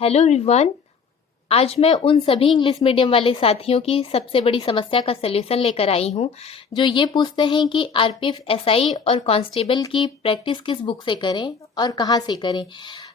Hello everyone. आज मैं उन सभी इंग्लिश मीडियम वाले साथियों की सबसे बड़ी समस्या का सलूशन लेकर आई हूँ जो ये पूछते हैं कि आरपीएफ एसआई और कांस्टेबल की प्रैक्टिस किस बुक से करें और कहाँ से करें।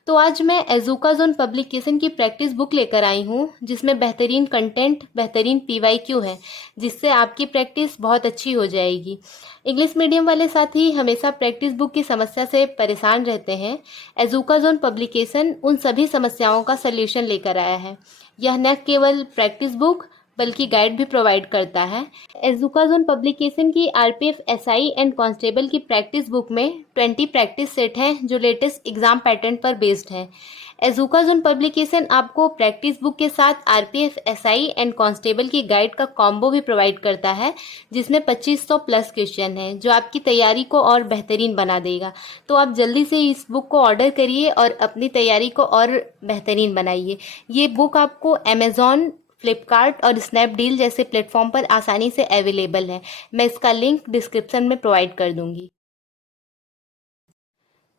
तो आज मैं एजुका जोन पब्लिकेशन की प्रैक्टिस बुक लेकर आई हूँ जिसमें बेहतरीन कंटेंट, बेहतरीन पीवाईक्यू है, जिससे आपकी प्रैक्टिस बहुत अच्छी हो जाएगी। इंग्लिश मीडियम वाले साथी हमेशा प्रैक्टिस बुक की समस्या से परेशान रहते हैं। एजुका जोन पब्लिकेशन उन सभी समस्याओं का सल्यूशन लेकर आया है। यह न केवल प्रैक्टिस बुक बल्कि गाइड भी प्रोवाइड करता है। एजुका जोन पब्लिकेशन की आरपीएफ एसआई एंड कांस्टेबल की प्रैक्टिस बुक में 20 प्रैक्टिस सेट हैं जो लेटेस्ट एग्जाम पैटर्न पर बेस्ड है। एजुका जोन पब्लिकेशन आपको प्रैक्टिस बुक के साथ आरपीएफ एसआई एंड कांस्टेबल की गाइड का कॉम्बो भी प्रोवाइड करता है जिसमें 2500 प्लस क्वेश्चन है जो आपकी तैयारी को और बेहतरीन बना देगा। तो आप जल्दी से इस बुक को ऑर्डर करिए और अपनी तैयारी को और बेहतरीन बनाइए। ये बुक आपको अमेजॉन, फ्लिपकार्ट और स्नैपडील जैसे प्लेटफॉर्म पर आसानी से अवेलेबल है। मैं इसका लिंक डिस्क्रिप्शन में प्रोवाइड कर दूंगी।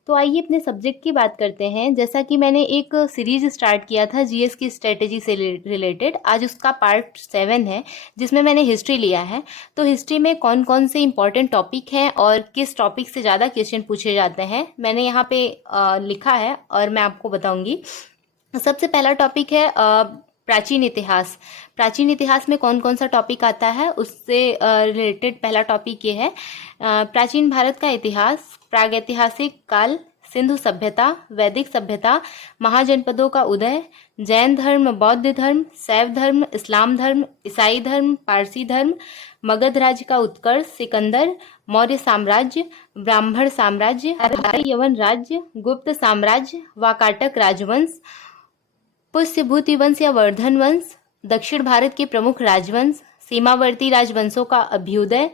तो आइए अपने सब्जेक्ट की बात करते हैं। जैसा कि मैंने एक सीरीज स्टार्ट किया था जीएस की स्ट्रेटेजी से रिलेटेड, आज उसका पार्ट 7 है जिसमें मैंने हिस्ट्री लिया है। तो हिस्ट्री में कौन कौन से इंपॉर्टेंट टॉपिक हैं और किस टॉपिक से ज़्यादा क्वेश्चन पूछे जाते हैं मैंने यहाँ पे लिखा है और मैं आपको बताऊंगी। सबसे पहला टॉपिक है प्राचीन इतिहास। प्राचीन इतिहास में कौन कौन सा टॉपिक आता है उससे रिलेटेड पहला टॉपिक ये है प्राचीन भारत का इतिहास, प्रागैतिहासिक काल, सिंधु सभ्यता, वैदिक सभ्यता, महाजनपदों का उदय, जैन धर्म, बौद्ध धर्म, शैव धर्म, इस्लाम धर्म, ईसाई धर्म, पारसी धर्म, मगध राज्य का उत्कर्ष, सिकंदर, मौर्य साम्राज्य, ब्राह्मण साम्राज्य, यवन राज्य, गुप्त साम्राज्य, वाकाटक राजवंश, पुष्यभूति वंश या वर्धन वंश, दक्षिण भारत के प्रमुख राजवंश, सीमावर्ती राजवंशों का अभ्युदय,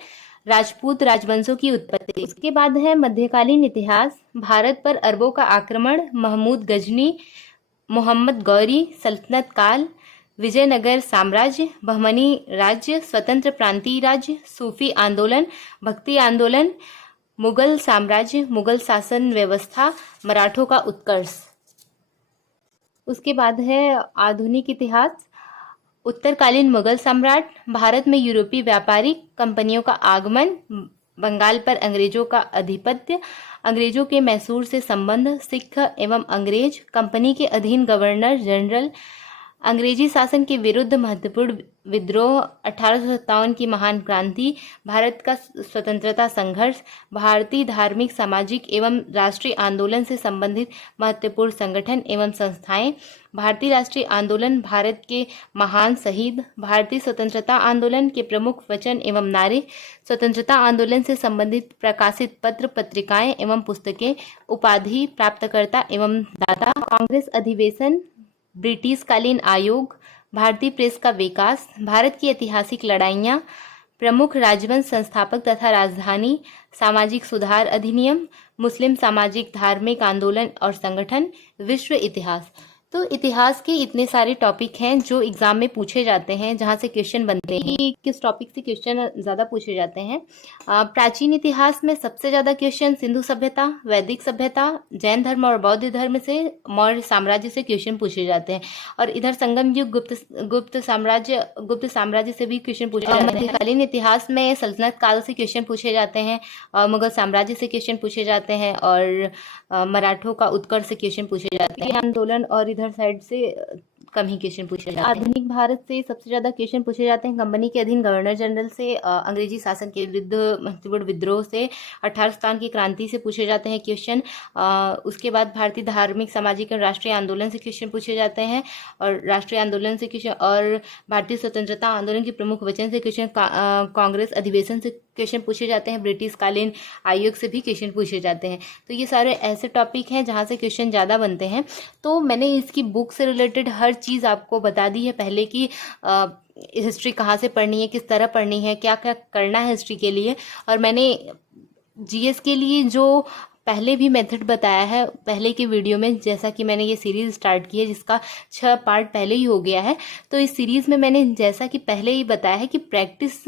राजपूत राजवंशों की उत्पत्ति। इसके बाद है मध्यकालीन इतिहास, भारत पर अरबों का आक्रमण, महमूद गजनी, मोहम्मद गौरी सल्तनत काल, विजयनगर साम्राज्य, बहमनी राज्य, स्वतंत्र प्रांतीय राज्य, सूफी आंदोलन, भक्ति आंदोलन, मुगल साम्राज्य, मुगल शासन व्यवस्था, मराठों का उत्कर्ष। उसके बाद है आधुनिक इतिहास, उत्तरकालीन मुगल सम्राट, भारत में यूरोपीय व्यापारिक कंपनियों का आगमन, बंगाल पर अंग्रेजों का आधिपत्य, अंग्रेजों के मैसूर से संबंध, सिख एवं अंग्रेज, कंपनी के अधीन गवर्नर जनरल, अंग्रेजी शासन के विरुद्ध महत्वपूर्ण विद्रोह, 1857 की महान क्रांति, भारत का स्वतंत्रता संघर्ष, भारतीय धार्मिक, सामाजिक एवं राष्ट्रीय आंदोलन से संबंधित महत्वपूर्ण संगठन एवं संस्थाएं, भारतीय राष्ट्रीय आंदोलन, भारत के महान शहीद, भारतीय स्वतंत्रता आंदोलन के प्रमुख वचन एवं नारे, स्वतंत्रता आंदोलन से संबंधित प्रकाशित पत्र पत्रिकाएं एवं पुस्तकें, उपाधि प्राप्तकर्ता एवं दाता, कांग्रेस अधिवेशन, ब्रिटिश कालीन आयोग, भारतीय प्रेस का विकास, भारत की ऐतिहासिक लड़ाइयाँ, प्रमुख राजवंश संस्थापक तथा राजधानी, सामाजिक सुधार अधिनियम, मुस्लिम सामाजिक धार्मिक आंदोलन और संगठन, विश्व इतिहास। तो इतिहास के इतने सारे टॉपिक हैं जो एग्जाम में पूछे जाते हैं, जहाँ से क्वेश्चन बनते हैं कि किस टॉपिक से क्वेश्चन ज़्यादा पूछे जाते हैं। प्राचीन इतिहास में सबसे ज़्यादा क्वेश्चन सिंधु सभ्यता, वैदिक सभ्यता, जैन धर्म और बौद्ध धर्म से, मौर्य साम्राज्य से क्वेश्चन पूछे जाते हैं। और इधर संगम युग, गुप्त साम्राज्य से भी क्वेश्चन पूछे जाते हैं। मध्यकालीन इतिहास में सल्तनत काल से क्वेश्चन पूछे जाते हैं, और मुगल साम्राज्य से क्वेश्चन पूछे जाते हैं, और मराठों का उत्कर्ष से क्वेश्चन पूछे जाते हैं। आंदोलन और इधर साइड से कम ही क्वेश्चन पूछे जाते हैं। आधुनिक भारत से सबसे ज्यादा क्वेश्चन पूछे जाते हैं कंपनी के अधीन गवर्नर जनरल से, अंग्रेजी शासन के विरुद्ध महत्वपूर्ण विद्रोह से, 1857 की क्रांति से पूछे जाते हैं क्वेश्चन। उसके बाद भारतीय धार्मिक, सामाजिक और राष्ट्रीय आंदोलन से क्वेश्चन पूछे जाते हैं, और राष्ट्रीय आंदोलन से क्वेश्चन, और भारतीय स्वतंत्रता आंदोलन के प्रमुख वचन से क्वेश्चन, कांग्रेस अधिवेशन से क्वेश्चन पूछे जाते हैं, ब्रिटिश कालीन आयोग से भी क्वेश्चन पूछे जाते हैं। तो ये सारे ऐसे टॉपिक हैं जहाँ से क्वेश्चन ज़्यादा बनते हैं। तो मैंने इसकी बुक से रिलेटेड हर चीज़ आपको बता दी है पहले कि हिस्ट्री कहाँ से पढ़नी है, किस तरह पढ़नी है, क्या क्या करना है हिस्ट्री के लिए। और मैंने जीएस के लिए जो पहले भी मेथड बताया है पहले की वीडियो में, जैसा कि मैंने ये सीरीज़ स्टार्ट की है जिसका 6 पार्ट पहले ही हो गया है। तो इस सीरीज़ में मैंने जैसा कि पहले ही बताया है कि प्रैक्टिस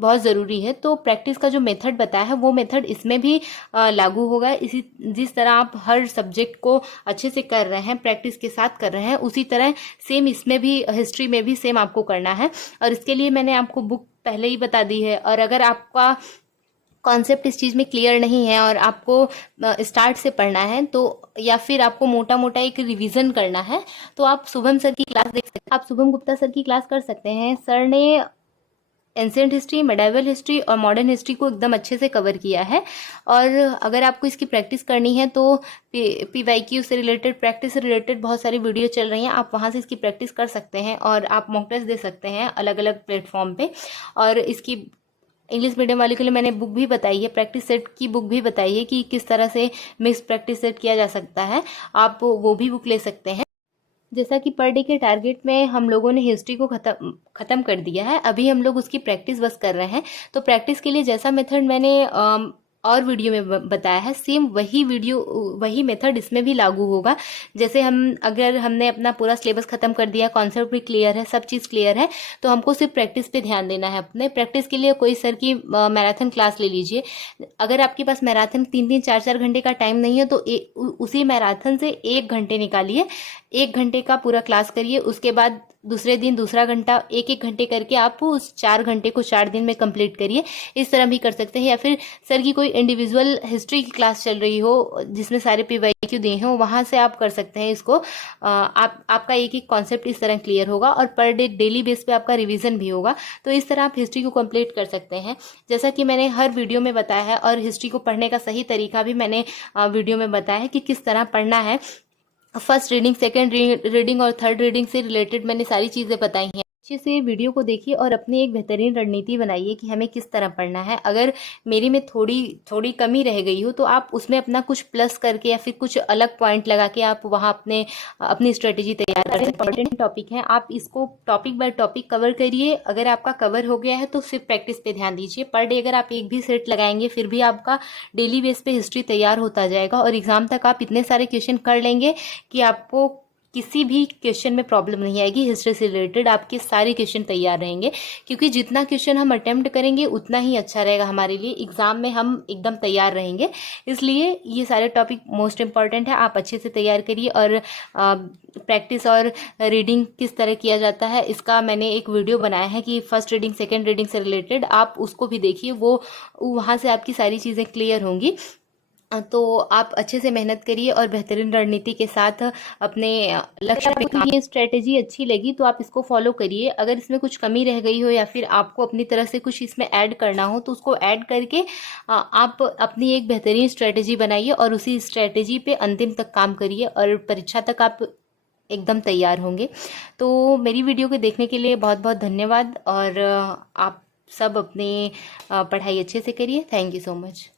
बहुत ज़रूरी है, तो प्रैक्टिस का जो मेथड बताया है वो मेथड इसमें भी लागू होगा। इसी जिस तरह आप हर सब्जेक्ट को अच्छे से कर रहे हैं, प्रैक्टिस के साथ कर रहे हैं, उसी तरह सेम इसमें भी, हिस्ट्री में भी सेम आपको करना है। और इसके लिए मैंने आपको बुक पहले ही बता दी है। और अगर आपका कॉन्सेप्ट इस चीज़ में क्लियर नहीं है और आपको स्टार्ट से पढ़ना है, तो या फिर आपको मोटा मोटा एक रिवीजन करना है, तो आप शुभम सर की क्लास देख सकते हैं। आप शुभम गुप्ता सर की क्लास कर सकते हैं। सर ने एंशिएंट हिस्ट्री, मेडाइवल हिस्ट्री और मॉडर्न हिस्ट्री को एकदम अच्छे से कवर किया है। और अगर आपको इसकी प्रैक्टिस करनी है तो PYQ से रिलेटेड, प्रैक्टिस से रिलेटेड बहुत सारी वीडियो चल रही हैं, आप वहाँ से इसकी प्रैक्टिस कर सकते हैं और आप मॉक टेस्ट दे सकते हैं अलग अलग प्लेटफॉर्म पे। और इसकी इंग्लिश मीडियम वाले के लिए मैंने बुक भी बताई है, प्रैक्टिस सेट की बुक भी बताई है कि किस तरह से मिक्स प्रैक्टिस सेट किया जा सकता है, आप वो भी बुक ले सकते हैं। जैसा कि पर डे के टारगेट में हम लोगों ने हिस्ट्री को ख़त्म कर दिया है, अभी हम लोग उसकी प्रैक्टिस बस कर रहे हैं। तो प्रैक्टिस के लिए जैसा मेथड मैंने और वीडियो में बताया है, सेम वही मेथड इसमें भी लागू होगा। जैसे अगर हमने अपना पूरा सिलेबस ख़त्म कर दिया, कॉन्सेप्ट भी क्लियर है, सब चीज़ क्लियर है, तो हमको सिर्फ प्रैक्टिस पे ध्यान देना है। अपने प्रैक्टिस के लिए कोई सर की मैराथन क्लास ले लीजिए। अगर आपके पास मैराथन 3-3, 4-4 घंटे का टाइम नहीं है, तो उसी मैराथन से 1 घंटे निकालिए, 1 घंटे का पूरा क्लास करिए। उसके बाद दूसरे दिन दूसरा घंटा, 1-1 घंटे करके आप उस 4 घंटे को 4 दिन में कंप्लीट करिए। इस तरह भी कर सकते हैं। या फिर सर की कोई इंडिविजुअल हिस्ट्री की क्लास चल रही हो जिसमें सारे PYQ दिए हों, वहाँ से आप कर सकते हैं इसको। आपका एक कॉन्सेप्ट इस तरह क्लियर होगा और पर डे डेली बेस पे आपका रिवीजन भी होगा। तो इस तरह आप हिस्ट्री को कंप्लीट कर सकते हैं, जैसा कि मैंने हर वीडियो में बताया है। और हिस्ट्री को पढ़ने का सही तरीका भी मैंने वीडियो में बताया है कि किस तरह पढ़ना है। फर्स्ट रीडिंग, सेकंड रीडिंग और थर्ड रीडिंग से रिलेटेड मैंने सारी चीज़ें बताई हैं। अच्छे से वीडियो को देखिए और अपनी एक बेहतरीन रणनीति बनाइए कि हमें किस तरह पढ़ना है। अगर मेरी में थोड़ी कमी रह गई हो, तो आप उसमें अपना कुछ प्लस करके या फिर कुछ अलग पॉइंट लगा के आप वहाँ अपनी स्ट्रेटेजी तैयार करें। इंपॉर्टेंट टॉपिक है, आप इसको टॉपिक बाय टॉपिक कवर करिए। अगर आपका कवर हो गया है तो सिर्फ प्रैक्टिस पे ध्यान दीजिए। पर डे अगर आप एक भी सेट लगाएंगे, फिर भी आपका डेली बेस पे हिस्ट्री तैयार होता जाएगा और एग्जाम तक आप इतने सारे क्वेश्चन कर लेंगे कि आपको किसी भी क्वेश्चन में प्रॉब्लम नहीं आएगी। हिस्ट्री से रिलेटेड आपके सारे क्वेश्चन तैयार रहेंगे, क्योंकि जितना क्वेश्चन हम अटेम्प्ट करेंगे उतना ही अच्छा रहेगा हमारे लिए। एग्जाम में हम एकदम तैयार रहेंगे। इसलिए ये सारे टॉपिक मोस्ट इम्पॉर्टेंट है, आप अच्छे से तैयार करिए। और प्रैक्टिस और रीडिंग किस तरह किया जाता है, इसका मैंने एक वीडियो बनाया है कि फर्स्ट रीडिंग, सेकेंड रीडिंग से रिलेटेड, आप उसको भी देखिए। वो वहाँ से आपकी सारी चीज़ें क्लियर होंगी। तो आप अच्छे से मेहनत करिए और बेहतरीन रणनीति के साथ अपने लक्ष्य पे काम। ये स्ट्रेटेजी अच्छी लगी तो आप इसको फॉलो करिए। अगर इसमें कुछ कमी रह गई हो या फिर आपको अपनी तरफ से कुछ इसमें ऐड करना हो, तो उसको ऐड करके आप अपनी एक बेहतरीन स्ट्रेटेजी बनाइए और उसी स्ट्रेटेजी पे अंतिम तक काम करिए और परीक्षा तक आप एकदम तैयार होंगे। तो मेरी वीडियो को देखने के लिए बहुत बहुत धन्यवाद। और आप सब अपनी पढ़ाई अच्छे से करिए। Thank you so much.